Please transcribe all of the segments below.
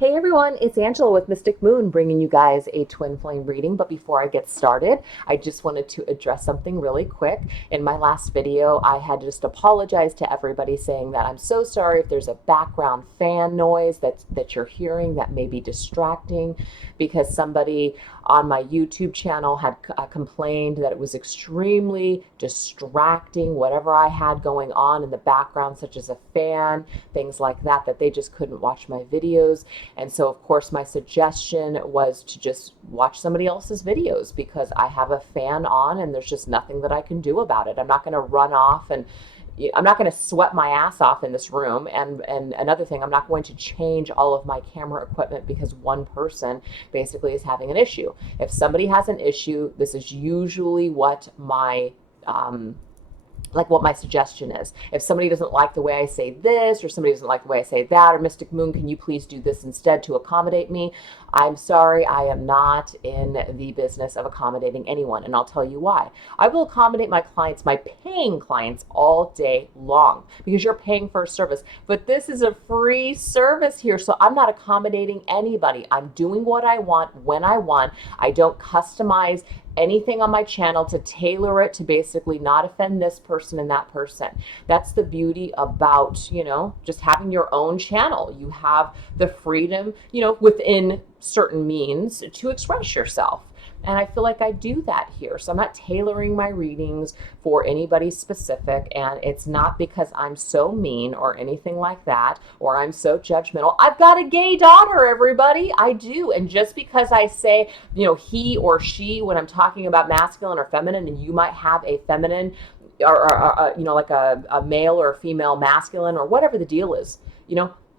Hey everyone, it's Angela with Mystic Moon bringing you guys a twin flame reading. But before I get started, I just wanted to address something really quick. In my last video, I had just apologized to everybody saying that I'm so sorry if there's a background fan noise that you're hearing that may be distracting, because somebody on my YouTube channel had complained that it was extremely distracting, whatever I had going on in the background, such as a fan, things like that, that they just couldn't watch my videos. And so, of course, my suggestion was to just watch somebody else's videos because I have a fan on and there's just nothing that I can do about it. I'm not going to run off and I'm not going to sweat my ass off in this room. And another thing, I'm not going to change all of my camera equipment because one person basically is having an issue. If somebody has an issue, this is usually what my what my suggestion is. If somebody doesn't like the way I say this, or somebody doesn't like the way I say that, or Mystic Moon, can you please do this instead to accommodate me? I'm sorry, I am not in the business of accommodating anyone, and I'll tell you why. I will accommodate my clients, my paying clients, all day long, because you're paying for a service. But this is a free service here, so I'm not accommodating anybody. I'm doing what I want when I want. I don't customize anything on my channel to tailor it to basically not offend this person and that person. That's the beauty about, just having your own channel. You have the freedom, within certain means to express yourself. And I feel like I do that here. So I'm not tailoring my readings for anybody specific. And it's not because I'm so mean or anything like that, or I'm so judgmental. I've got a gay daughter, everybody. I do. And just because I say, he or she, when I'm talking about masculine or feminine, and you might have a feminine or like a male or a female masculine or whatever the deal is,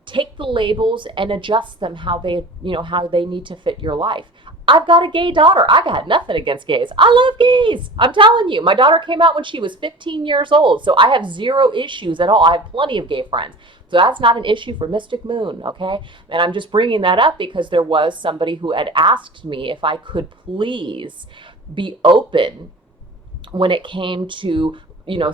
take the labels and adjust them how they need to fit your life. I've got a gay daughter. I got nothing against gays. I love gays. I'm telling you, my daughter came out when she was 15 years old, so I have zero issues at all. I have plenty of gay friends. So that's not an issue for Mystic Moon, okay? And I'm just bringing that up because there was somebody who had asked me if I could please be open when it came to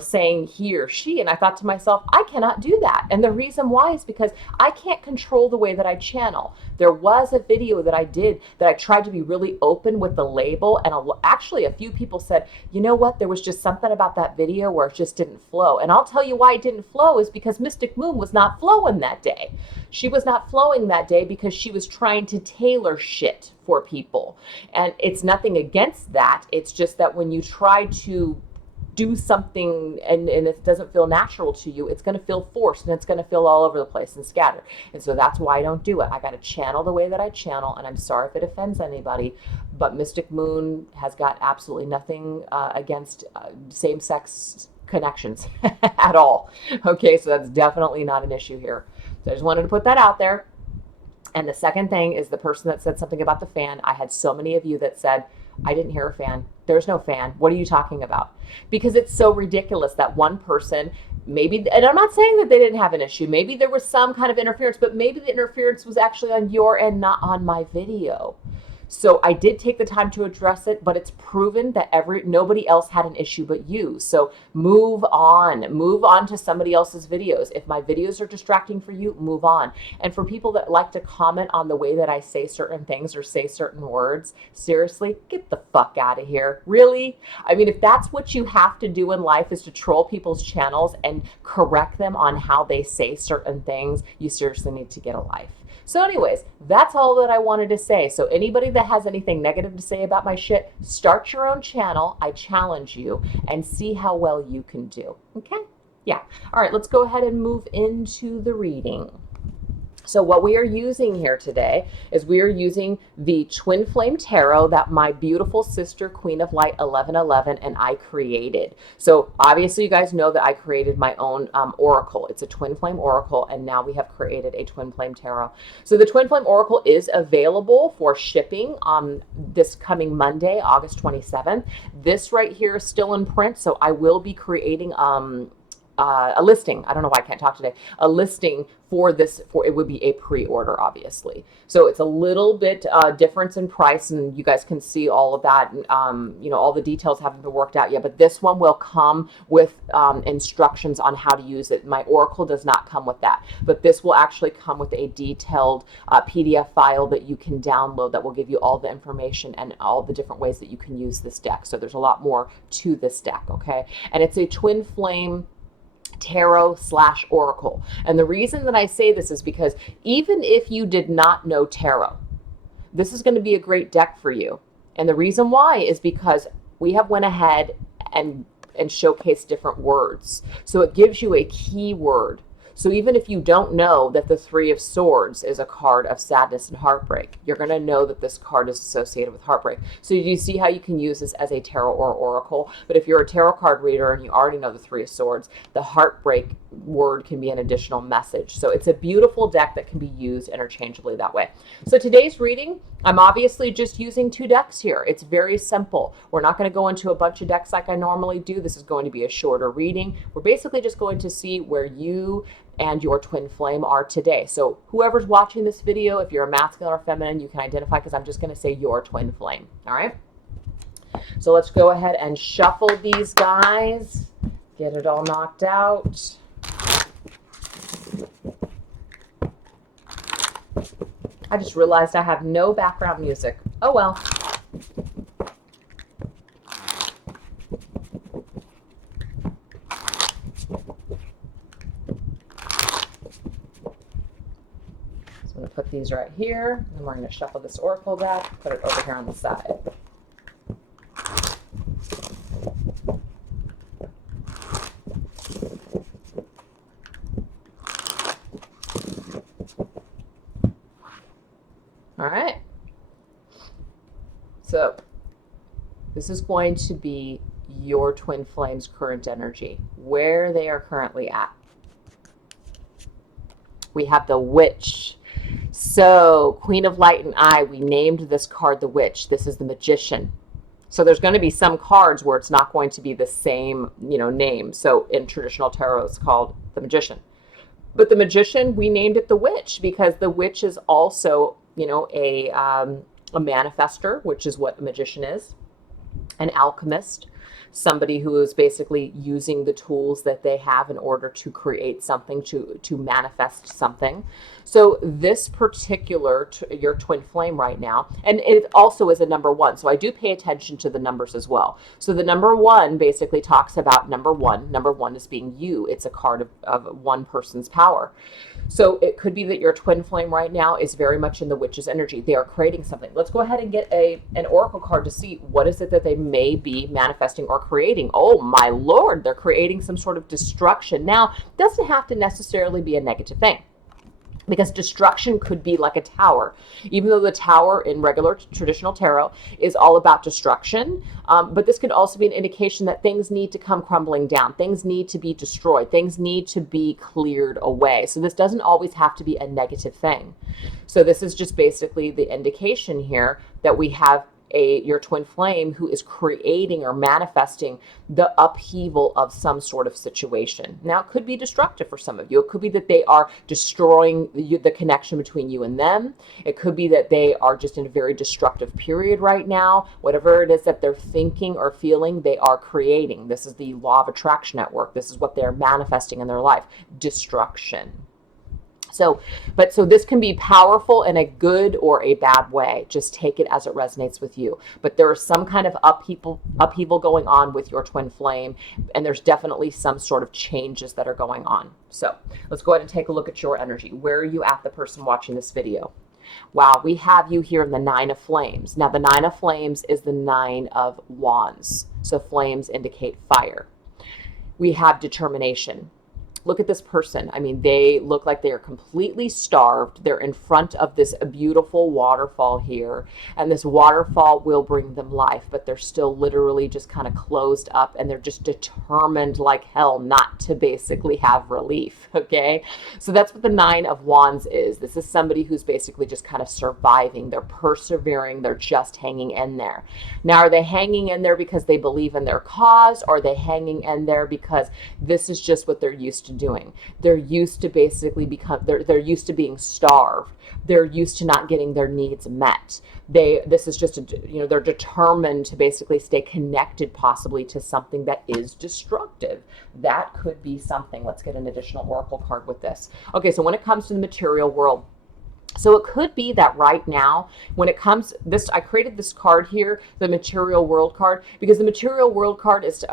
saying he or she. And I thought to myself, I cannot do that. And the reason why is because I can't control the way that I channel. There was a video that I did that I tried to be really open with the label. And actually a few people said, you know what? There was just something about that video where it just didn't flow. And I'll tell you why it didn't flow is because Mystic Moon was not flowing that day. She was not flowing that day because she was trying to tailor shit for people. And it's nothing against that. It's just that when you try to do something and it doesn't feel natural to you, it's going to feel forced and it's going to feel all over the place and scattered. And so that's why I don't do it. I got to channel the way that I channel, and I'm sorry if it offends anybody, but Mystic Moon has got absolutely nothing against same-sex connections at all. Okay, so that's definitely not an issue here. So I just wanted to put that out there. And the second thing is the person that said something about the fan. I had so many of you that said, I didn't hear a fan. There's no fan. What are you talking about? Because it's so ridiculous that one person, maybe, and I'm not saying that they didn't have an issue. Maybe there was some kind of interference, but maybe the interference was actually on your end, not on my video. So I did take the time to address it, but it's proven that nobody else had an issue but you. So move on to somebody else's videos. If my videos are distracting for you, move on. And for people that like to comment on the way that I say certain things or say certain words, seriously, get the fuck out of here. Really? I mean, if that's what you have to do in life is to troll people's channels and correct them on how they say certain things, you seriously need to get a life. So anyways, that's all that I wanted to say. So anybody that has anything negative to say about my shit, start your own channel. I challenge you and see how well you can do. Okay? Yeah. All right, let's go ahead and move into the reading. So what we are using here today is we are using the Twin Flame Tarot that my beautiful sister, Queen of Light 1111, and I created. So obviously you guys know that I created my own oracle. It's a Twin Flame Oracle, and now we have created a Twin Flame Tarot. So the Twin Flame Oracle is available for shipping this coming Monday, August 27th. This right here is still in print, so I will be creating a listing. I don't know why I can't talk today. A listing for this, for it would be a pre-order, obviously. So it's a little bit difference in price, and you guys can see all of that. You know, all the details haven't been worked out yet, but this one will come with instructions on how to use it. My Oracle does not come with that, but this will actually come with a detailed PDF file that you can download that will give you all the information and all the different ways that you can use this deck. So there's a lot more to this deck, okay? And it's a twin flame tarot / oracle. And the reason that I say this is because even if you did not know tarot, this is going to be a great deck for you. And the reason why is because we have went ahead and showcased different words. So it gives you a key word. So even if you don't know that the Three of Swords is a card of sadness and heartbreak, you're going to know that this card is associated with heartbreak. So you see how you can use this as a tarot or oracle. But if you're a tarot card reader and you already know the Three of Swords, the heartbreak word can be an additional message. So it's a beautiful deck that can be used interchangeably that way. So today's reading, I'm obviously just using 2 decks here. It's very simple. We're not going to go into a bunch of decks like I normally do. This is going to be a shorter reading. We're basically just going to see where you and your twin flame are today. So whoever's watching this video, if you're a masculine or feminine, you can identify, because I'm just going to say your twin flame. All right. So let's go ahead and shuffle these guys, get it all knocked out. I just realized I have no background music. Oh well. I'm going to put these right here, and we're going to shuffle this oracle deck, put it over here on the side. All right. So this is going to be your twin flame's current energy, where they are currently at. We have the Witch. So Queen of Light and I, we named this card the Witch. This is the Magician. So there's going to be some cards where it's not going to be the same, name. So in traditional tarot, it's called the Magician. But the Magician, we named it the Witch because the Witch is also, a manifester, which is what a magician is, an alchemist, somebody who is basically using the tools that they have in order to create something, to manifest something. So this particular, your twin flame right now, and it also is a number 1. So I do pay attention to the numbers as well. So the number 1 basically talks about number 1. Number 1 is being you. It's a card of one person's power. So it could be that your twin flame right now is very much in the Witch's energy. They are creating something. Let's go ahead and get an oracle card to see what is it that they may be manifesting or creating. Oh my Lord, they're creating some sort of destruction. Now, it doesn't have to necessarily be a negative thing, because destruction could be like a tower. Even though the tower in regular traditional tarot is all about destruction, but this could also be an indication that things need to come crumbling down. Things need to be destroyed. Things need to be cleared away. So this doesn't always have to be a negative thing. So this is just basically the indication here that we have your twin flame who is creating or manifesting the upheaval of some sort of situation. Now, it could be destructive for some of you. It could be that they are destroying the connection between you and them. It could be that they are just in a very destructive period right now. Whatever it is that they're thinking or feeling, they are creating. This is the law of attraction at work. This is what they're manifesting in their life. Destruction. So this can be powerful in a good or a bad way. Just take it as it resonates with you. But there is some kind of upheaval going on with your twin flame, and there's definitely some sort of changes that are going on. So let's go ahead and take a look at your energy. Where are you at, the person watching this video? Wow, we have you here in the 9 of Flames. Now, the 9 of Flames is the 9 of Wands. So flames indicate fire. We have determination. Look at this person. I mean, they look like they are completely starved. They're in front of this beautiful waterfall here, and this waterfall will bring them life, but they're still literally just kind of closed up, and they're just determined like hell not to basically have relief, okay? So that's what the Nine of Wands is. This is somebody who's basically just kind of surviving. They're persevering. They're just hanging in there. Now, are they hanging in there because they believe in their cause, or are they hanging in there because this is just what they're used to doing? They're used to basically they're used to being starved. They're used to not getting their needs met. This is just they're determined to basically stay connected possibly to something that is destructive. That could be something. Let's get an additional oracle card with this. Okay, so when it comes to the material world, so it could be that right now, when it comes, I created this card here, the material world card, because the material world card is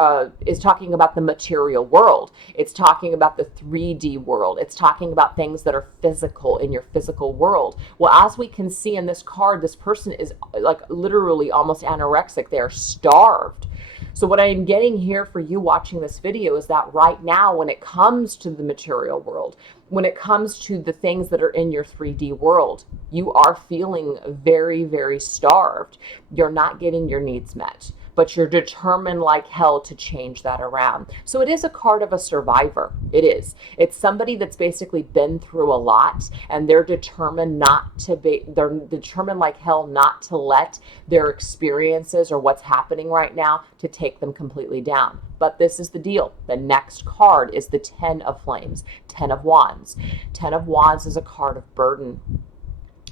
talking about the material world. It's talking about the 3D world. It's talking about things that are physical in your physical world. Well, as we can see in this card, this person is like literally almost anorexic. They are starved. So what I am getting here for you watching this video is that right now, when it comes to the material world, when it comes to the things that are in your 3D world, you are feeling very, very starved. You're not getting your needs met, but you're determined like hell to change that around. So it is a card of a survivor. It is. It's somebody that's basically been through a lot, and they're determined they're determined like hell not to let their experiences or what's happening right now to take them completely down. But this is the deal. The next card is the Ten of Flames, Ten of Wands. Ten of Wands is a card of burden.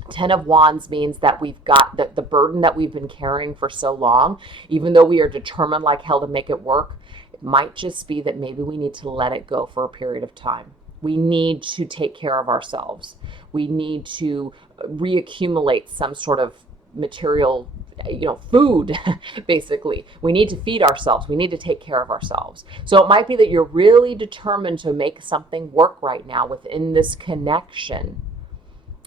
Ten of Wands means that we've got the burden that we've been carrying for so long, even though we are determined like hell to make it work, it might just be that maybe we need to let it go for a period of time. We need to take care of ourselves. We need to reaccumulate some sort of material, food, basically. We need to feed ourselves. We need to take care of ourselves. So it might be that you're really determined to make something work right now within this connection.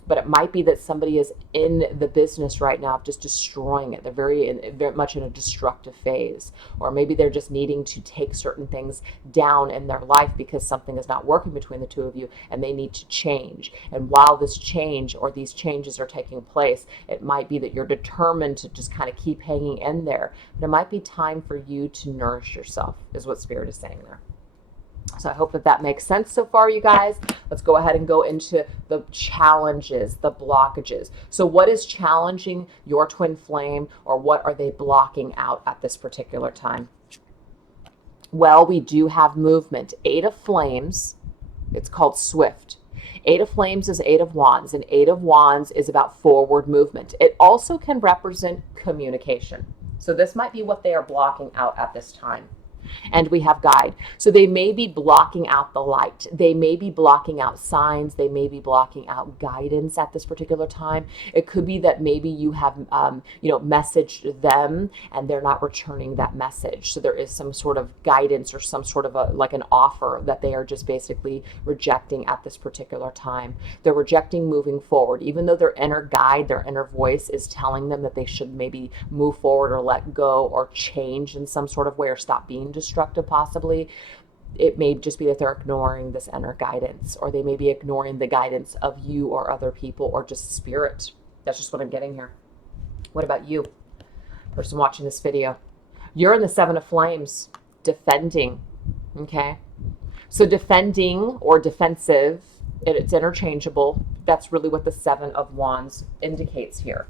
But it might be that somebody is in the business right now of just destroying it. They're very much in a destructive phase. Or maybe they're just needing to take certain things down in their life because something is not working between the two of you and they need to change. And while this change or these changes are taking place, it might be that you're determined to just kind of keep hanging in there. But it might be time for you to nourish yourself, is what Spirit is saying there. So I hope that makes sense so far, you guys. Let's go ahead and go into the challenges, the blockages. So what is challenging your twin flame, or what are they blocking out at this particular time? Well, we do have movement. Eight of Flames, it's called swift. Eight of Flames is Eight of Wands, and Eight of Wands is about forward movement. It also can represent communication. So this might be what they are blocking out at this time. And we have guide. So they may be blocking out the light. They may be blocking out signs. They may be blocking out guidance at this particular time. It could be that maybe you have, messaged them and they're not returning that message. So there is some sort of guidance or some sort of an offer that they are just basically rejecting at this particular time. They're rejecting moving forward, even though their inner guide, their inner voice is telling them that they should maybe move forward or let go or change in some sort of way or stop being destructive possibly. It may just be that they're ignoring this inner guidance, or they may be ignoring the guidance of you or other people or just spirit. That's just what I'm getting here. What about you, person watching this video? You're in the Seven of Flames, defending, okay? So defending or defensive, it's interchangeable. That's really what the Seven of Wands indicates here.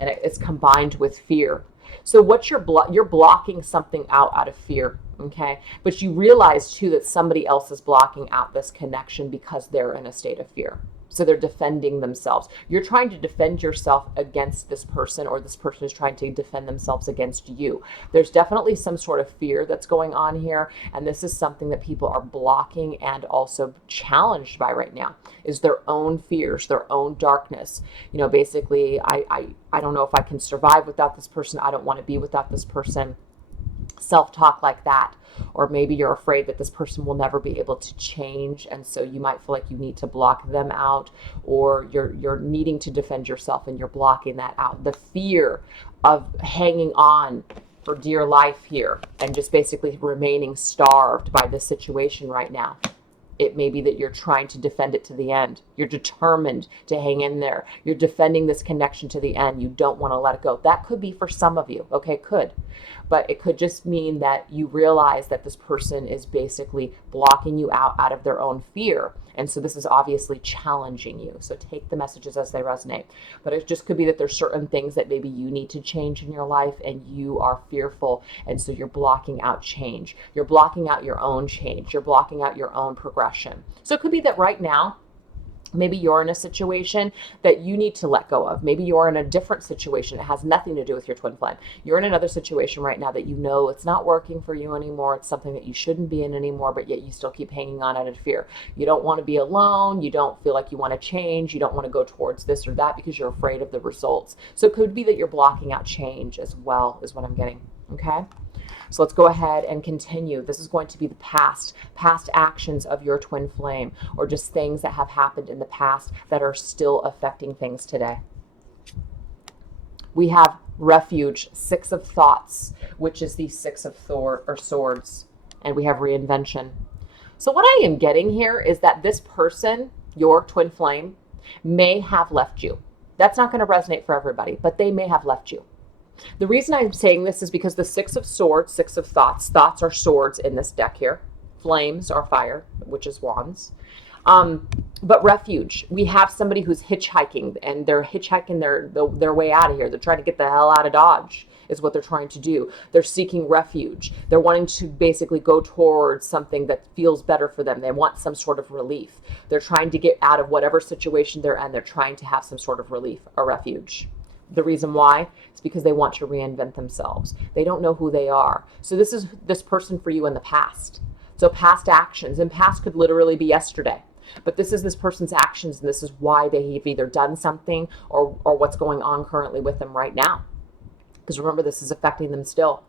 And it's combined with fear. So what you're blocking something out of fear, okay? But you realize too that somebody else is blocking out this connection because they're in a state of fear. So they're defending themselves. You're trying to defend yourself against this person, or this person is trying to defend themselves against you. There's definitely some sort of fear that's going on here, and this is something that people are blocking and also challenged by right now, is their own fears, their own darkness. Basically, I don't know if I can survive without this person. I don't want to be without this person. Self-talk like that. Or maybe you're afraid that this person will never be able to change, and so you might feel like you need to block them out, or you're needing to defend yourself and you're blocking that out. The fear of hanging on for dear life here and just basically remaining starved by this situation right now. It may be that you're trying to defend it to the end. You're determined to hang in there. You're defending this connection to the end. You don't want to let it go. That could be for some of you, okay? Could. But it could just mean that you realize that this person is basically blocking you out of their own fear. And so this is obviously challenging you. So take the messages as they resonate. But it just could be that there's certain things that maybe you need to change in your life and you are fearful. And so you're blocking out change. You're blocking out your own change. You're blocking out your own progression. So it could be that right now, maybe you're in a situation that you need to let go of. Maybe you're in a different situation. It has nothing to do with your twin flame. You're in another situation right now that you know it's not working for you anymore. It's something that you shouldn't be in anymore, but yet you still keep hanging on out of fear. You don't want to be alone. You don't feel like you want to change. You don't want to go towards this or that because you're afraid of the results. So it could be that you're blocking out change as well, is what I'm getting. Okay? So let's go ahead and continue. This is going to be the past actions of your twin flame, or just things that have happened in the past that are still affecting things today. We have refuge, 6 of thoughts, which is the 6 of swords, and we have reinvention. So what I am getting here is that this person, your twin flame, may have left you. That's not going to resonate for everybody, but they may have left you. The reason I'm saying this is because the 6 of swords, 6 of thoughts are swords in this deck here. Flames are fire, which is wands. But refuge, we have somebody who's hitchhiking, and they're hitchhiking their way out of here. They're trying to get the hell out of Dodge is what they're trying to do. They're seeking refuge. They're wanting to basically go towards something that feels better for them. They want some sort of relief. They're trying to get out of whatever situation they're in. They're trying to have some sort of relief, a refuge. The reason why is because they want to reinvent themselves. They don't know who they are. So this is this person for you in the past. So past actions, and past could literally be yesterday. But this is this person's actions, and this is why they have either done something or what's going on currently with them right now. Because remember, this is affecting them still.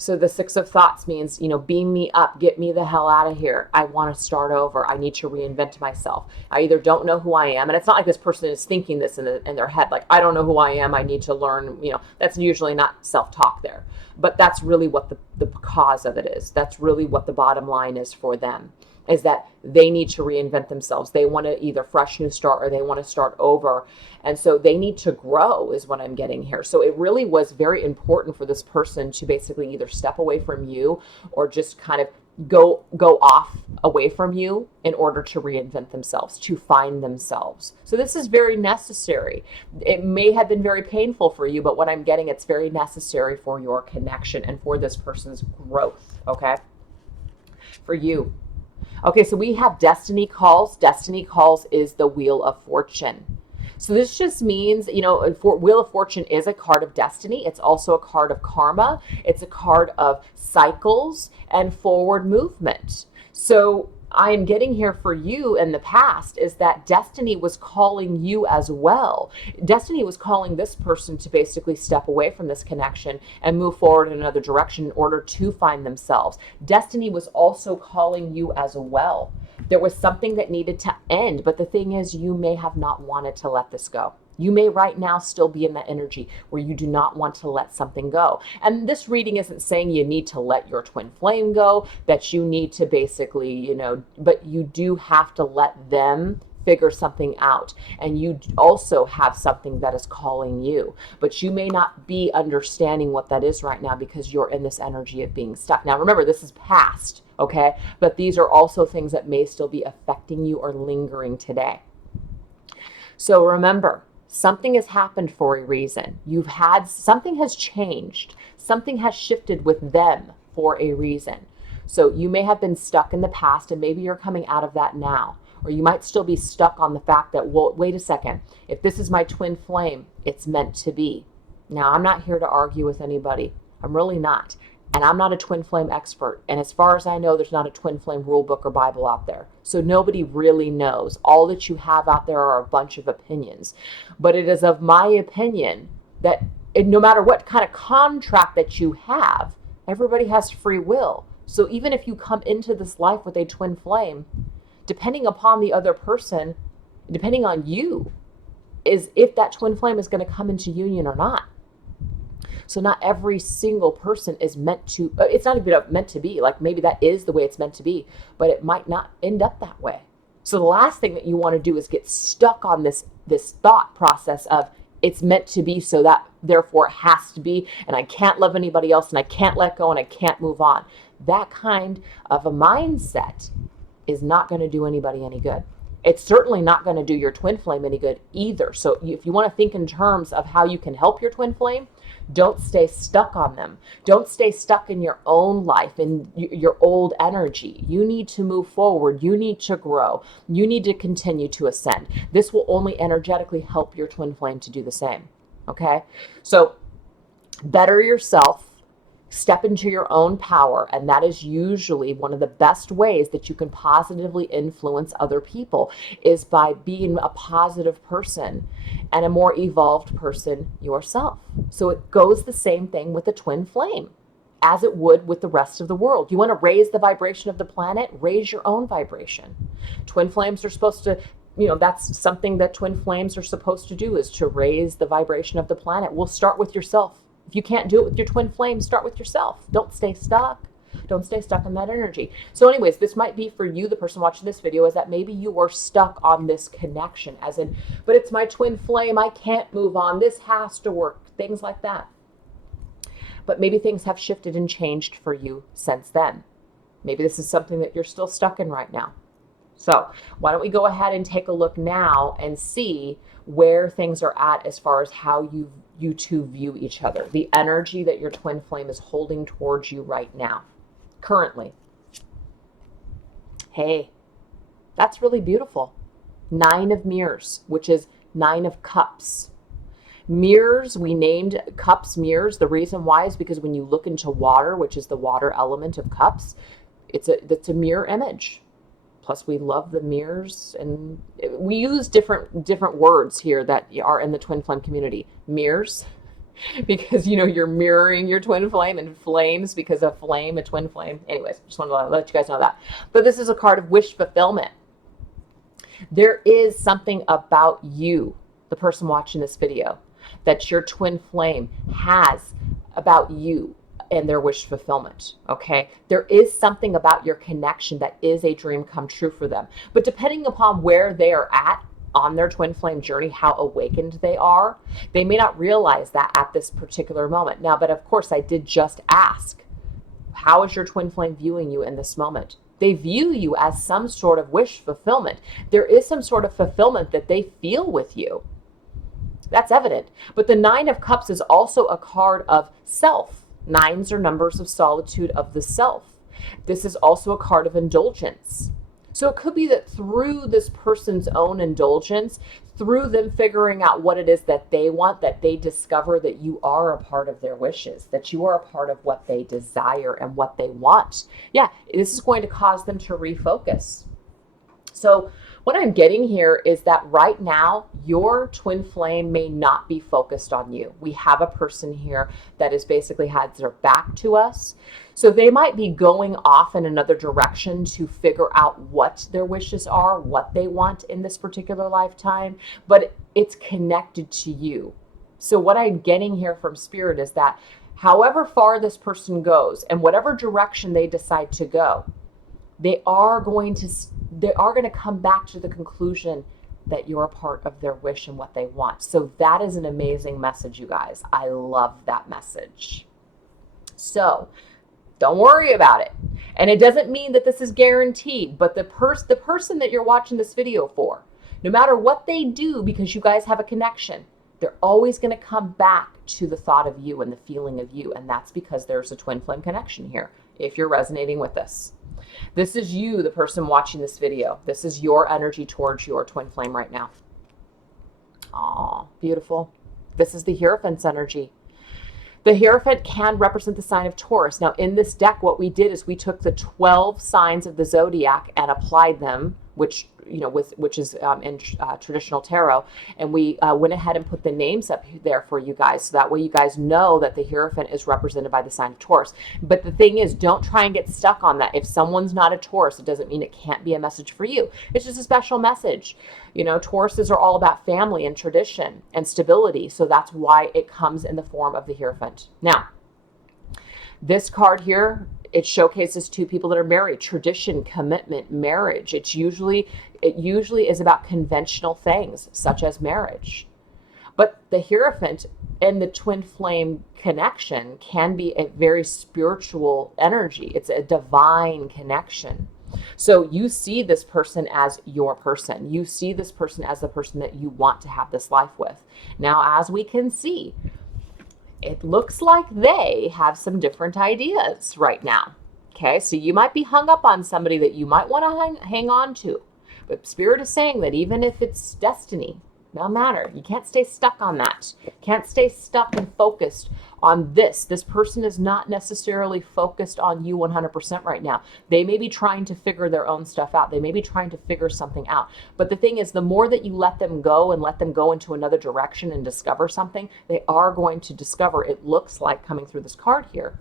So the 6 of thoughts means, beam me up, get me the hell out of here. I want to start over. I need to reinvent myself. I either don't know who I am, and it's not like this person is thinking this in their head, like, I don't know who I am, I need to learn, that's usually not self-talk there. But that's really what the cause of it is. That's really what the bottom line is for them, is that they need to reinvent themselves. They want to either fresh new start or they want to start over. And so they need to grow is what I'm getting here. So it really was very important for this person to basically either step away from you or just kind of go off away from you in order to reinvent themselves, to find themselves. So this is very necessary. It may have been very painful for you, but what I'm getting, it's very necessary for your connection and for this person's growth, okay? For you. Okay, so we have destiny calls. Destiny calls is the Wheel of Fortune. So this just means, Wheel of Fortune is a card of destiny. It's also a card of karma. It's a card of cycles and forward movement. So I am getting here for you in the past is that destiny was calling you as well. Destiny was calling this person to basically step away from this connection and move forward in another direction in order to find themselves. Destiny was also calling you as well. There was something that needed to end, but the thing is, you may have not wanted to let this go. You may right now still be in that energy where you do not want to let something go. And this reading isn't saying you need to let your twin flame go, that you need to basically, but you do have to let them figure something out. And you also have something that is calling you, but you may not be understanding what that is right now because you're in this energy of being stuck. Now, remember, this is past, okay? But these are also things that may still be affecting you or lingering today. So remember, something has happened for a reason. Something has changed. Something has shifted with them for a reason. So you may have been stuck in the past and maybe you're coming out of that now. Or you might still be stuck on the fact that, well, wait a second. If this is my twin flame, it's meant to be. Now, I'm not here to argue with anybody. I'm really not. And I'm not a twin flame expert. And as far as I know, there's not a twin flame rule book or Bible out there. So nobody really knows. All that you have out there are a bunch of opinions. But it is of my opinion that no matter what kind of contract that you have, everybody has free will. So even if you come into this life with a twin flame, depending upon the other person, depending on you, is if that twin flame is going to come into union or not. So not every single person is meant to, it's not even meant to be. Like maybe that is the way it's meant to be, but it might not end up that way. So the last thing that you want to do is get stuck on this thought process of it's meant to be, so that therefore it has to be, and I can't love anybody else, and I can't let go, and I can't move on. That kind of a mindset is not going to do anybody any good. It's certainly not going to do your twin flame any good either. So if you want to think in terms of how you can help your twin flame, don't stay stuck on them. Don't stay stuck in your own life and your old energy. You need to move forward. You need to grow. You need to continue to ascend. This will only energetically help your twin flame to do the same. Okay? So better yourself. Step into your own power, and that is usually one of the best ways that you can positively influence other people, is by being a positive person and a more evolved person yourself. So it goes the same thing with the twin flame as it would with the rest of the world. You want to raise the vibration of the planet, raise your own vibration. Twin flames are supposed to, that's something that twin flames are supposed to do, is to raise the vibration of the planet. We'll start with yourself. If you can't do it with your twin flame, start with yourself. Don't stay stuck. Don't stay stuck in that energy. So anyways, this might be for you, the person watching this video, is that maybe you are stuck on this connection, as in, but it's my twin flame, I can't move on, this has to work, things like that. But maybe things have shifted and changed for you since then. Maybe this is something that you're still stuck in right now. So why don't we go ahead and take a look now and see where things are at as far as how you two view each other, the energy that your twin flame is holding towards you right now, currently. Hey, that's really beautiful. 9 of mirrors, which is 9 of cups. Mirrors, we named cups mirrors. The reason why is because when you look into water, which is the water element of cups, it's a mirror image. Plus, we love the mirrors, and we use different words here that are in the twin flame community. Mirrors, because you're mirroring your twin flame, and flames because of flame, a twin flame. Anyways, just wanted to let you guys know that. But this is a card of wish fulfillment. There is something about you, the person watching this video, that your twin flame has about you and their wish fulfillment, okay? There is something about your connection that is a dream come true for them. But depending upon where they are at on their twin flame journey, how awakened they are, they may not realize that at this particular moment. Now, but of course, I did just ask, how is your twin flame viewing you in this moment? They view you as some sort of wish fulfillment. There is some sort of fulfillment that they feel with you. That's evident. But the 9 of Cups is also a card of self. 9s are numbers of solitude of the self. This is also a card of indulgence. So it could be that through this person's own indulgence, through them figuring out what it is that they want, that they discover that you are a part of their wishes, that you are a part of what they desire and what they want. Yeah, this is going to cause them to refocus. So what I'm getting here is that right now, your twin flame may not be focused on you. We have a person here that is basically has their back to us. So they might be going off in another direction to figure out what their wishes are, what they want in this particular lifetime, but it's connected to you. So what I'm getting here from Spirit is that however far this person goes and whatever direction they decide to go, they are going to come back to the conclusion that you're a part of their wish and what they want. So that is an amazing message, you guys. I love that message. So don't worry about it. And it doesn't mean that this is guaranteed, but the person that you're watching this video for, no matter what they do, because you guys have a connection, they're always going to come back to the thought of you and the feeling of you. And that's because there's a twin flame connection here, if you're resonating with this. This is you, the person watching this video. This is your energy towards your twin flame right now. Aw, beautiful. This is the Hierophant's energy. The Hierophant can represent the sign of Taurus. Now, in this deck, what we did is we took the 12 signs of the zodiac and applied them which which is in traditional tarot, and we went ahead and put the names up there for you guys, so that way you guys know that the Hierophant is represented by the sign of Taurus. But the thing is, don't try and get stuck on that. If someone's not a Taurus, it doesn't mean it can't be a message for you. It's just a special message. Tauruses are all about family and tradition and stability, so that's why it comes in the form of the Hierophant. Now, this card here, it showcases two people that are married, tradition, commitment, marriage. It usually is about conventional things such as marriage. But the Hierophant and the twin flame connection can be a very spiritual energy. It's a divine connection. So you see this person as your person. You see this person as the person that you want to have this life with. Now, as we can see, it looks like they have some different ideas right now. Okay, so you might be hung up on somebody that you might want to hang on to. But Spirit is saying that even if it's destiny, no matter, you can't stay stuck on that. Can't stay stuck and focused on this. This person is not necessarily focused on you 100% right now. They may be trying to figure their own stuff out. They may be trying to figure something out. But the thing is, the more that you let them go and let them go into another direction and discover something, they are going to discover, it looks like coming through this card here,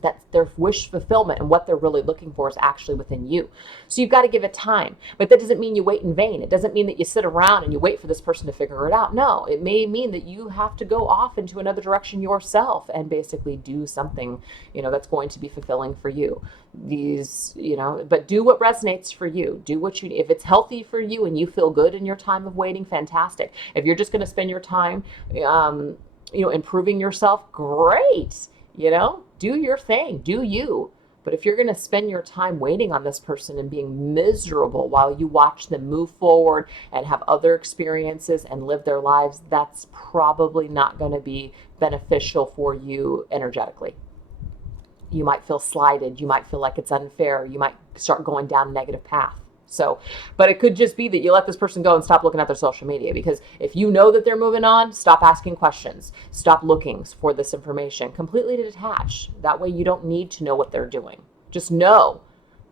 that their wish fulfillment and what they're really looking for is actually within you. So you've got to give it time. But that doesn't mean you wait in vain. It doesn't mean that you sit around and you wait for this person to figure it out. No, it may mean that you have to go off into another direction yourself and basically do something, that's going to be fulfilling for you. But do what resonates for you. Do what you, if it's healthy for you and you feel good in your time of waiting, fantastic. If you're just going to spend your time, improving yourself, great. Do your thing, do you. But if you're going to spend your time waiting on this person and being miserable while you watch them move forward and have other experiences and live their lives, that's probably not going to be beneficial for you energetically. You might feel slighted. You might feel like it's unfair. You might start going down a negative path. So, but it could just be that you let this person go and stop looking at their social media, because if you know that they're moving on, stop asking questions, stop looking for this information, completely detach. That way you don't need to know what they're doing. Just know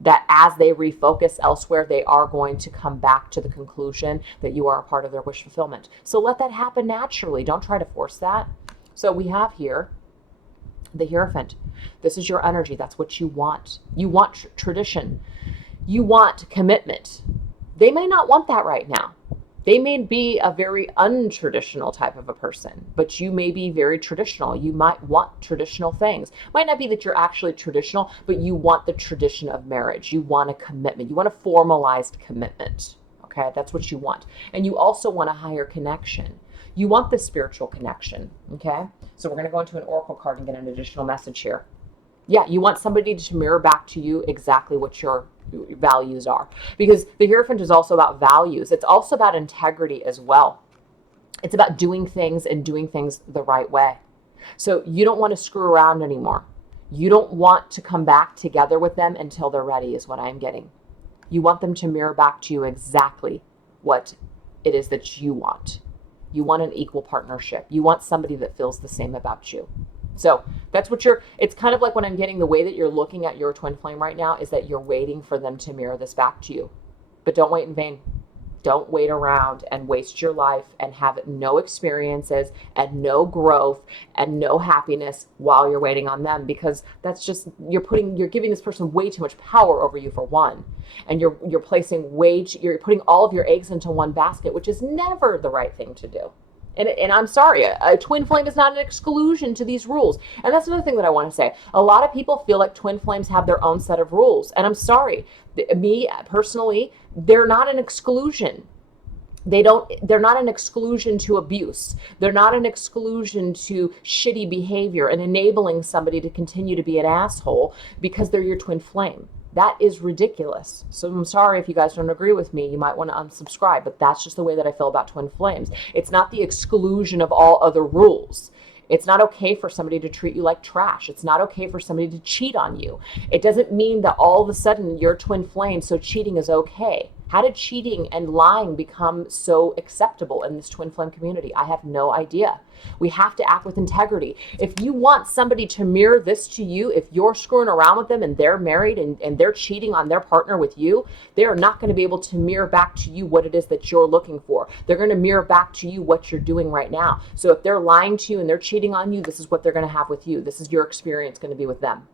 that as they refocus elsewhere, they are going to come back to the conclusion that you are a part of their wish fulfillment. So let that happen naturally. Don't try to force that. So we have here the Hierophant. This is your energy. That's what you want. You want tradition. You want commitment. They may not want that right now. They may be a very untraditional type of a person, but you may be very traditional. You might want traditional things. Might not be that you're actually traditional, but you want the tradition of marriage. You want a commitment. You want a formalized commitment. Okay, that's what you want. And you also want a higher connection. You want the spiritual connection. Okay, so we're going to go into an oracle card and get an additional message here. Yeah, you want somebody to mirror back to you exactly what your values are, because the Hierophant is also about values. It's also about integrity as well. It's about doing things and doing things the right way. So you don't want to screw around anymore. You don't want to come back together with them until they're ready, is what I'm getting. You want them to mirror back to you exactly what it is that you want. You want an equal partnership. You want somebody that feels the same about you. So that's what it's kind of like when I'm getting the way that you're looking at your twin flame right now is that you're waiting for them to mirror this back to you. But don't wait in vain. Don't wait around and waste your life and have no experiences and no growth and no happiness while you're waiting on them, because that's just, you're giving this person way too much power over you, for one. And you're putting all of your eggs into one basket, which is never the right thing to do. And I'm sorry, a twin flame is not an exclusion to these rules. And that's another thing that I want to say. A lot of people feel like twin flames have their own set of rules. And I'm sorry, me personally, they're not an exclusion. They're not an exclusion to abuse. They're not an exclusion to shitty behavior and enabling somebody to continue to be an asshole because they're your twin flame. That is ridiculous. So I'm sorry if you guys don't agree with me. You might want to unsubscribe, but that's just the way that I feel about twin flames. It's not the exclusion of all other rules. It's not okay for somebody to treat you like trash. It's not okay for somebody to cheat on you. It doesn't mean that all of a sudden you're twin flame, so cheating is okay. How did cheating and lying become so acceptable in this twin flame community? I have no idea. We have to act with integrity. If you want somebody to mirror this to you, if you're screwing around with them and they're married and they're cheating on their partner with you, they are not going to be able to mirror back to you what it is that you're looking for. They're going to mirror back to you what you're doing right now. So if they're lying to you and they're cheating on you, this is what they're going to have with you. This is your experience going to be with them.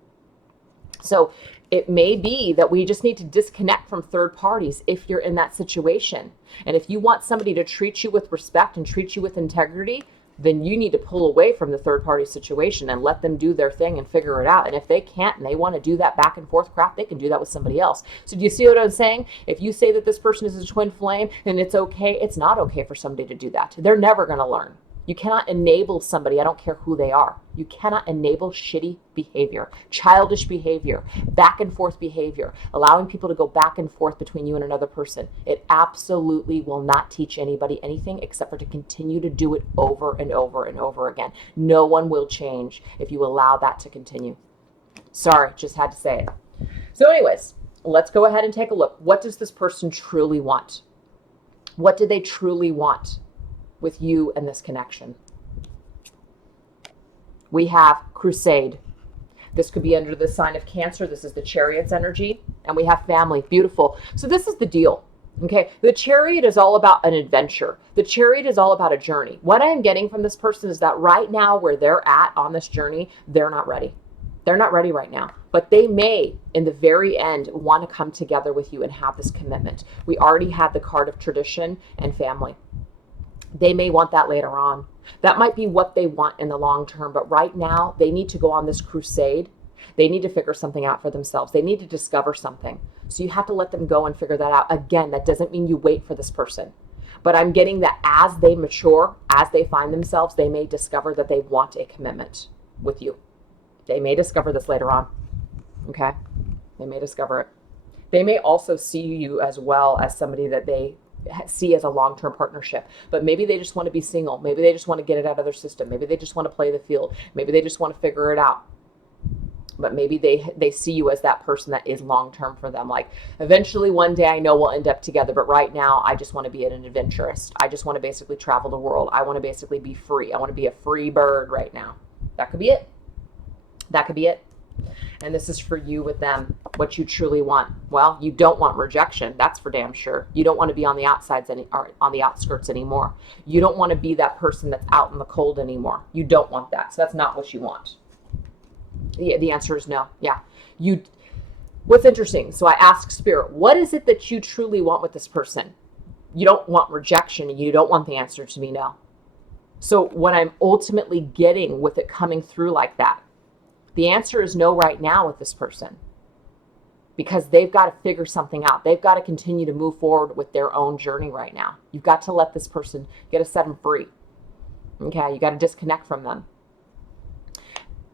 So it may be that we just need to disconnect from third parties if you're in that situation. And if you want somebody to treat you with respect and treat you with integrity, then you need to pull away from the third party situation and let them do their thing and figure it out. And if they can't and they want to do that back and forth crap, they can do that with somebody else. So do you see what I'm saying? If you say that this person is a twin flame and it's okay, it's not okay for somebody to do that. They're never going to learn. You cannot enable somebody, I don't care who they are. You cannot enable shitty behavior, childish behavior, back and forth behavior, allowing people to go back and forth between you and another person. It absolutely will not teach anybody anything except for to continue to do it over and over and over again. No one will change if you allow that to continue. Sorry, just had to say it. So anyways, let's go ahead and take a look. What does this person truly want? What do they truly want with you and this connection? We have Crusade. This could be under the sign of Cancer. This is the Chariot's energy. And we have family. Beautiful. So this is the deal. Okay. The Chariot is all about an adventure. The Chariot is all about a journey. What I am getting from this person is that right now where they're at on this journey, they're not ready. They're not ready right now, but they may in the very end want to come together with you and have this commitment. We already had the card of tradition and family. They may want that later on. That might be what they want in the long term, but right now they need to go on this crusade. They need to figure something out for themselves. They need to discover something. So you have to let them go and figure that out. Again, that doesn't mean you wait for this person. But I'm getting that as they mature, as they find themselves, they may discover that they want a commitment with you. They may discover this later on. Okay? They may discover it. They may also see you as well as somebody that they see as a long-term partnership, but maybe they just want to be single. Maybe they just want to get it out of their system. Maybe they just want to play the field. Maybe they just want to figure it out. But maybe they see you as that person that is long-term for them. Like eventually one day I know we'll end up together, but right now I just want to be an adventurist. I just want to basically travel the world. I want to basically be free. I want to be a free bird right now. That could be it. That could be it. And this is for you with them, what you truly want. Well, you don't want rejection. That's for damn sure. You don't want to be on the outsides or on the outskirts anymore. You don't want to be that person that's out in the cold anymore. You don't want that. So that's not what you want. The answer is no. Yeah. What's interesting? So I asked Spirit, what is it that you truly want with this person? You don't want rejection and you don't want the answer to be no. So what I'm ultimately getting with it coming through like that, the answer is no right now with this person because they've got to figure something out. They've got to continue to move forward with their own journey right now. You've got to let this person set them free. Okay, you got to disconnect from them.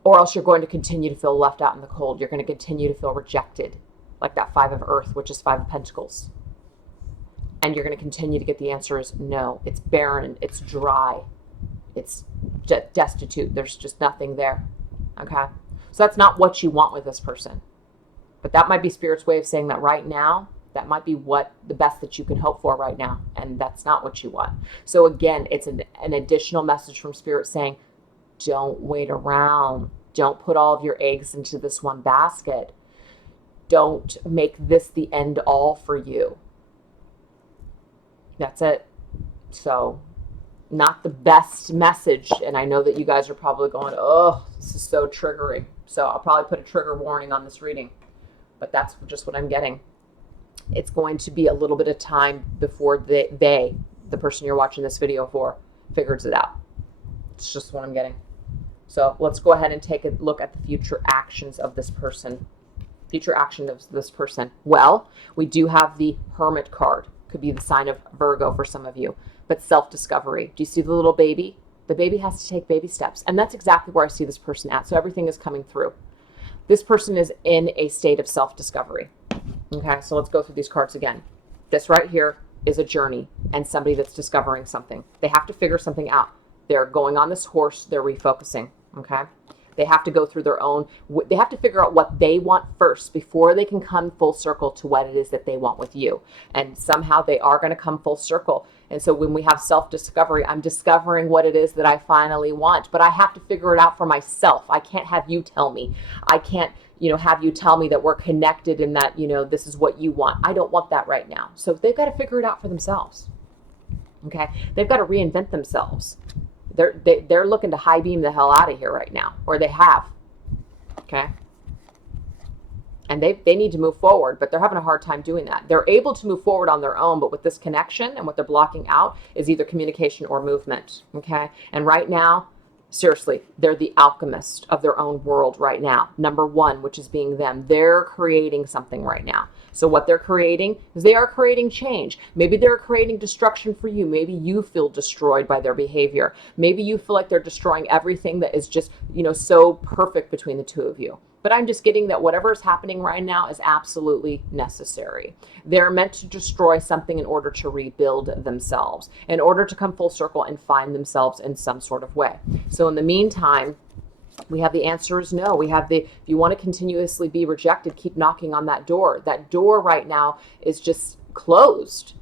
Or else you're going to continue to feel left out in the cold. You're going to continue to feel rejected, like that Five of Earth, which is Five of Pentacles. And you're going to continue to get the answer is no. It's barren. It's dry. It's destitute. There's just nothing there. Okay? So that's not what you want with this person. But that might be Spirit's way of saying that right now, that might be what the best that you can hope for right now. And that's not what you want. So again, it's an additional message from Spirit saying, don't wait around. Don't put all of your eggs into this one basket. Don't make this the end all for you. That's it. So not the best message. And I know that you guys are probably going, oh, this is so triggering. So I'll probably put a trigger warning on this reading. But that's just what I'm getting. It's going to be a little bit of time before the person you're watching this video for, figures it out. It's just what I'm getting. So let's go ahead and take a look at the future actions of this person. Future action of this person. Well, we do have the Hermit card. Could be the sign of Virgo for some of you. But self-discovery. Do you see the little baby? The baby has to take baby steps. And that's exactly where I see this person at. So everything is coming through. This person is in a state of self-discovery. Okay, so let's go through these cards again. This right here is a journey and somebody that's discovering something. They have to figure something out. They're going on this horse. They're refocusing. Okay, They have to go through their own, they have to figure out what they want first before they can come full circle to what it is that they want with you. And somehow they are going to come full circle. And so when we have self-discovery, I'm discovering what it is that I finally want, but I have to figure it out for myself. I can't have you tell me. I can't, have you tell me that we're connected and that, this is what you want. I don't want that right now. So they've got to figure it out for themselves. Okay. They've got to reinvent themselves. They're looking to high beam the hell out of here right now, or they have. Okay. And they need to move forward, but they're having a hard time doing that. They're able to move forward on their own, but with this connection and what they're blocking out is either communication or movement. Okay. And right now, seriously, they're the alchemist of their own world right now. Number one, which is being them. They're creating something right now. So what they're creating is they are creating change. Maybe they're creating destruction for you. Maybe you feel destroyed by their behavior. Maybe you feel like they're destroying everything that is just, so perfect between the two of you. But I'm just getting that whatever is happening right now is absolutely necessary. They're meant to destroy something in order to rebuild themselves, in order to come full circle and find themselves in some sort of way. So in the meantime, we have the answer is no. We have if you want to continuously be rejected, keep knocking on that door. That door right now is just closed.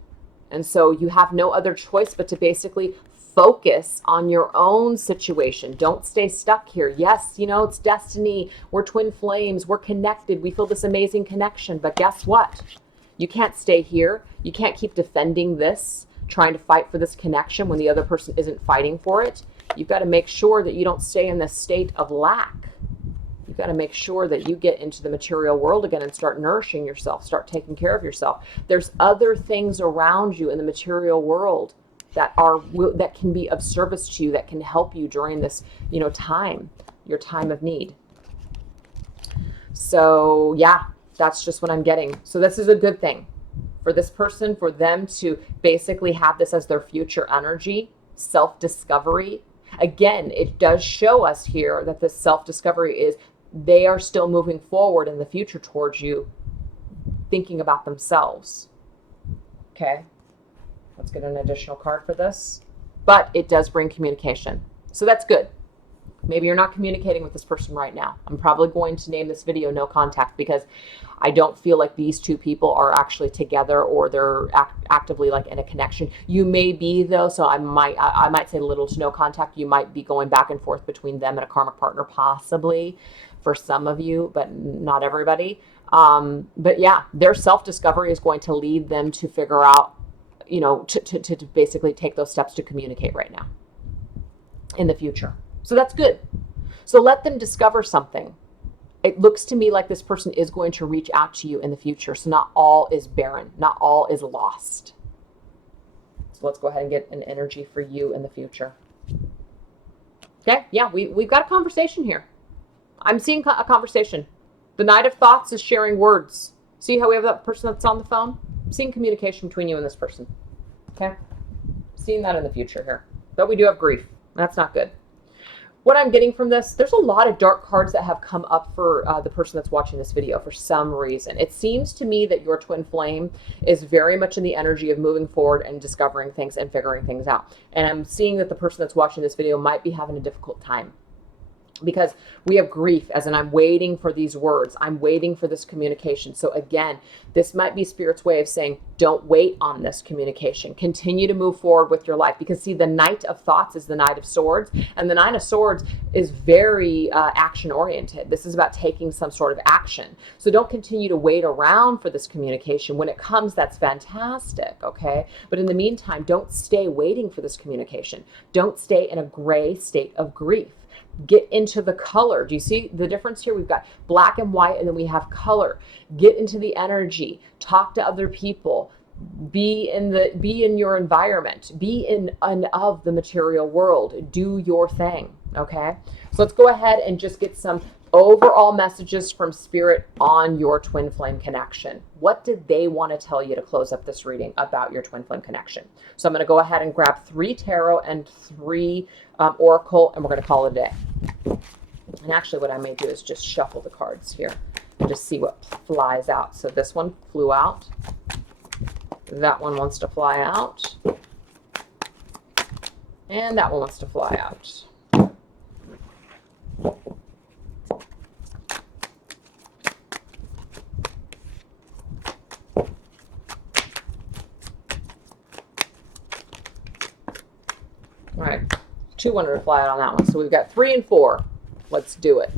And so you have no other choice but to basically focus on your own situation. Don't stay stuck here. Yes, it's destiny. We're twin flames. We're connected. We feel this amazing connection. But guess what? You can't stay here. You can't keep defending this, trying to fight for this connection when the other person isn't fighting for it. You've got to make sure that you don't stay in this state of lack. You've got to make sure that you get into the material world again and start nourishing yourself, start taking care of yourself. There's other things around you in the material world that can be of service to you, that can help you during this, time, your time of need. So yeah, that's just what I'm getting. So this is a good thing for this person, for them to basically have this as their future energy, self-discovery. Again, it does show us here that this self-discovery is they are still moving forward in the future towards you, thinking about themselves. Okay. Let's get an additional card for this. But it does bring communication. So that's good. Maybe you're not communicating with this person right now. I'm probably going to name this video no contact because I don't feel like these two people are actually together or they're actively like in a connection. You may be though, so I might say little to no contact. You might be going back and forth between them and a karmic partner possibly for some of you, but not everybody. But yeah, their self-discovery is going to lead them to figure out, to basically take those steps to communicate right now in the future. So that's good. So let them discover something. It looks to me like this person is going to reach out to you in the future. So not all is barren. Not all is lost. So let's go ahead and get an energy for you in the future. Okay. Yeah, we've got a conversation here. I'm seeing a conversation. The Knight of Thoughts is sharing words. See how we have that person that's on the phone? I'm seeing communication between you and this person. Okay. Seeing that in the future here. But we do have grief. That's not good. What I'm getting from this, there's a lot of dark cards that have come up for the person that's watching this video for some reason. It seems to me that your twin flame is very much in the energy of moving forward and discovering things and figuring things out. And I'm seeing that the person that's watching this video might be having a difficult time. Because we have grief, as in I'm waiting for these words. I'm waiting for this communication. So again, this might be Spirit's way of saying, don't wait on this communication. Continue to move forward with your life. Because see, the Knight of Thoughts is the Knight of Swords. And the Knight of Swords is very action oriented. This is about taking some sort of action. So don't continue to wait around for this communication. When it comes, that's fantastic, okay? But in the meantime, don't stay waiting for this communication. Don't stay in a gray state of grief. Get into the color. Do you see the difference here? We've got black and white, and then we have color. Get into the energy. Talk to other people. Be in your environment. Be in and of the material world. Do your thing. Okay. So let's go ahead and just get some overall messages from Spirit on your twin flame connection. What did they want to tell you to close up this reading about your twin flame connection? So I'm going to go ahead and grab 3 tarot and 3 oracle, and we're going to call it a day. And actually what I may do is just shuffle the cards here and just see what flies out. So this one flew out. That one wants to fly out. And that one wants to fly out. 2 wanted to fly out on that one. So we've got 3 and 4. Let's do it.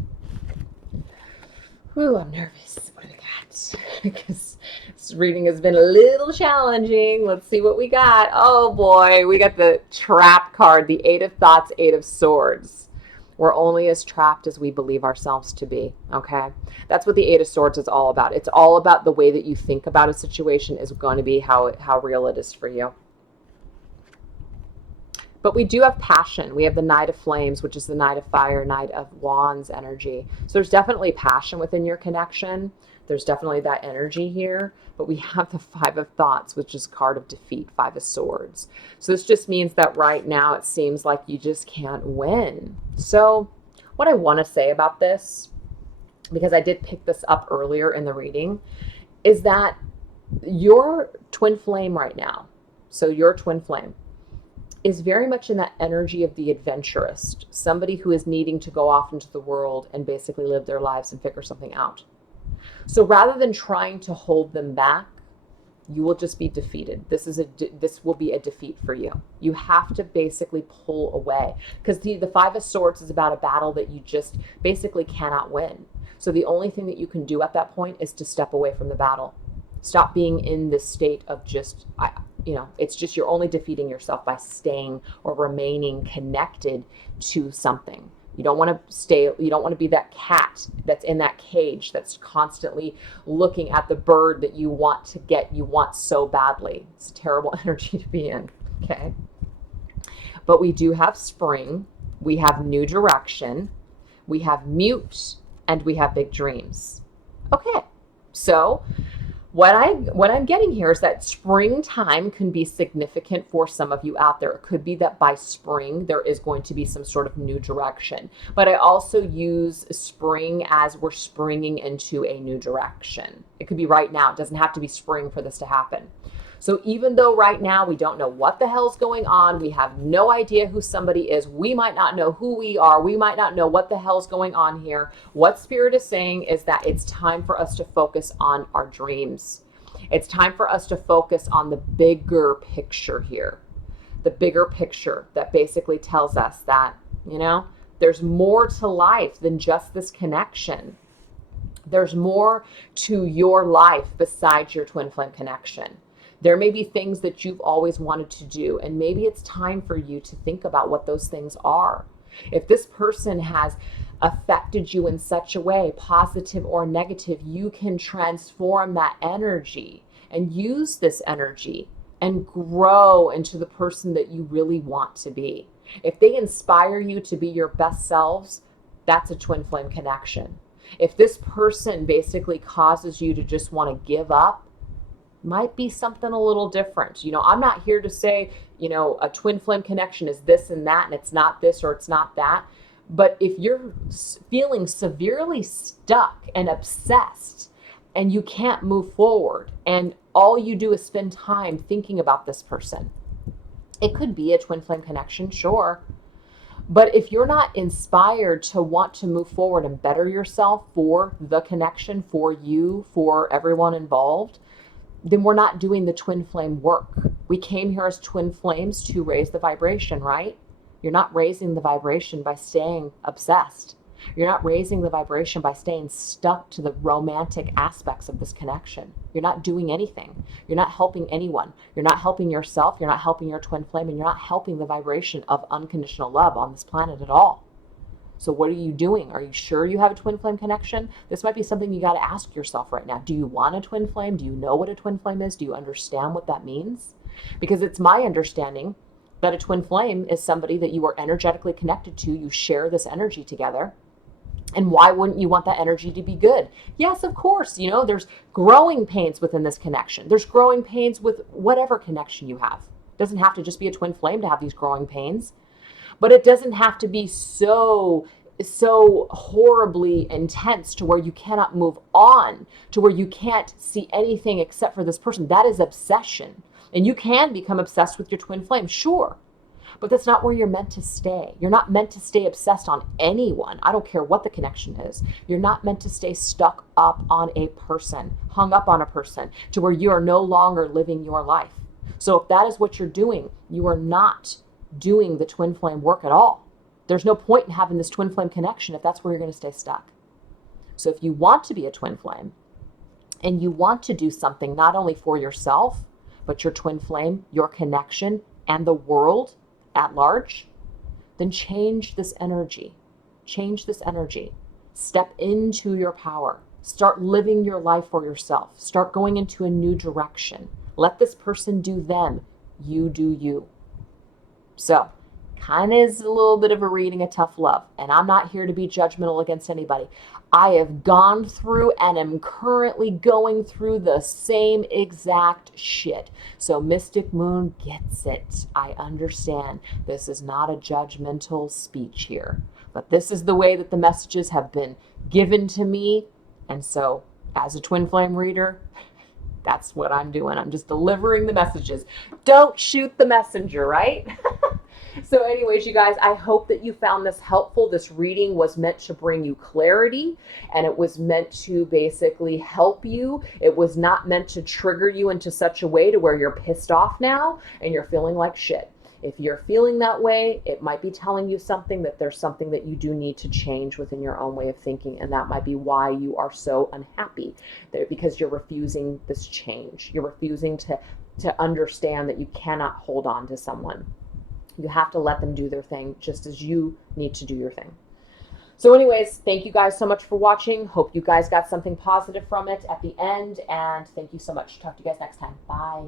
Ooh, I'm nervous. What do we got? Because this reading has been a little challenging. Let's see what we got. Oh boy, we got the trap card, the 8 of Thoughts, 8 of Swords. We're only as trapped as we believe ourselves to be, okay? That's what the 8 of Swords is all about. It's all about the way that you think about a situation is going to be how real it is for you. But we do have passion. We have the Knight of Flames, which is the Knight of Fire, Knight of Wands energy. So there's definitely passion within your connection. There's definitely that energy here. But we have the 5 of Thoughts, which is card of defeat, 5 of Swords. So this just means that right now it seems like you just can't win. So what I want to say about this, because I did pick this up earlier in the reading, is that your twin flame right now, so your twin flame, is very much in that energy of the adventurist, somebody who is needing to go off into the world and basically live their lives and figure something out. So rather than trying to hold them back, you will just be defeated. This will be a defeat for you. You have to basically pull away, because the 5 of Swords is about a battle that you just basically cannot win. So the only thing that you can do at that point is to step away from the battle. Stop being in this state of just, it's just you're only defeating yourself by staying or remaining connected to something. You don't want to be that cat that's in that cage that's constantly looking at the bird that you want so badly. It's a terrible energy to be in, okay? But we do have spring, we have new direction, we have mute, and we have big dreams. Okay, so what I'm getting here is that springtime can be significant for some of you out there. It could be that by spring there is going to be some sort of new direction. But I also use spring as we're springing into a new direction. It could be right now. It doesn't have to be spring for this to happen. So even though right now we don't know what the hell's going on, we have no idea who somebody is, we might not know who we are, we might not know what the hell's going on here, what Spirit is saying is that it's time for us to focus on our dreams. It's time for us to focus on the bigger picture here. The bigger picture that basically tells us that, there's more to life than just this connection. There's more to your life besides your twin flame connection. There may be things that you've always wanted to do, and maybe it's time for you to think about what those things are. If this person has affected you in such a way, positive or negative, you can transform that energy and use this energy and grow into the person that you really want to be. If they inspire you to be your best selves, that's a twin flame connection. If this person basically causes you to just want to give up, might be something a little different. I'm not here to say, a twin flame connection is this and that, and it's not this or it's not that. But if you're feeling severely stuck and obsessed and you can't move forward and all you do is spend time thinking about this person, it could be a twin flame connection, sure. But if you're not inspired to want to move forward and better yourself for the connection, for you, for everyone involved, then we're not doing the twin flame work. We came here as twin flames to raise the vibration, right? You're not raising the vibration by staying obsessed. You're not raising the vibration by staying stuck to the romantic aspects of this connection. You're not doing anything. You're not helping anyone. You're not helping yourself. You're not helping your twin flame, and you're not helping the vibration of unconditional love on this planet at all. So what are you doing? Are you sure you have a twin flame connection? This might be something you got to ask yourself right now. Do you want a twin flame? Do you know what a twin flame is? Do you understand what that means? Because it's my understanding that a twin flame is somebody that you are energetically connected to. You share this energy together. And why wouldn't you want that energy to be good? Yes, of course. There's growing pains within this connection. There's growing pains with whatever connection you have. It doesn't have to just be a twin flame to have these growing pains. But it doesn't have to be so horribly intense to where you cannot move on, to where you can't see anything except for this person. That is obsession. And you can become obsessed with your twin flame, sure. But that's not where you're meant to stay. You're not meant to stay obsessed on anyone. I don't care what the connection is. You're not meant to stay stuck up on a person, hung up on a person, to where you are no longer living your life. So if that is what you're doing, you are not doing the twin flame work at all. There's no point in having this twin flame connection if that's where you're going to stay stuck. So if you want to be a twin flame and you want to do something not only for yourself, but your twin flame, your connection, and the world at large, then change this energy. Change this energy. Step into your power. Start living your life for yourself. Start going into a new direction. Let this person do them. You do you. So, kind of is a little bit of a reading of tough love. And I'm not here to be judgmental against anybody. I have gone through and am currently going through the same exact shit. So Mystic Moon gets it. I understand. This is not a judgmental speech here. But this is the way that the messages have been given to me. And so, as a twin flame reader, that's what I'm doing. I'm just delivering the messages. Don't shoot the messenger, right? So anyways, you guys, I hope that you found this helpful. This reading was meant to bring you clarity, and it was meant to basically help you. It was not meant to trigger you into such a way to where you're pissed off now and you're feeling like shit. If you're feeling that way, it might be telling you something, that there's something that you do need to change within your own way of thinking. And that might be why you are so unhappy, because you're refusing this change. You're refusing to understand that you cannot hold on to someone. You have to let them do their thing just as you need to do your thing. So anyways, thank you guys so much for watching. Hope you guys got something positive from it at the end. And thank you so much. Talk to you guys next time. Bye.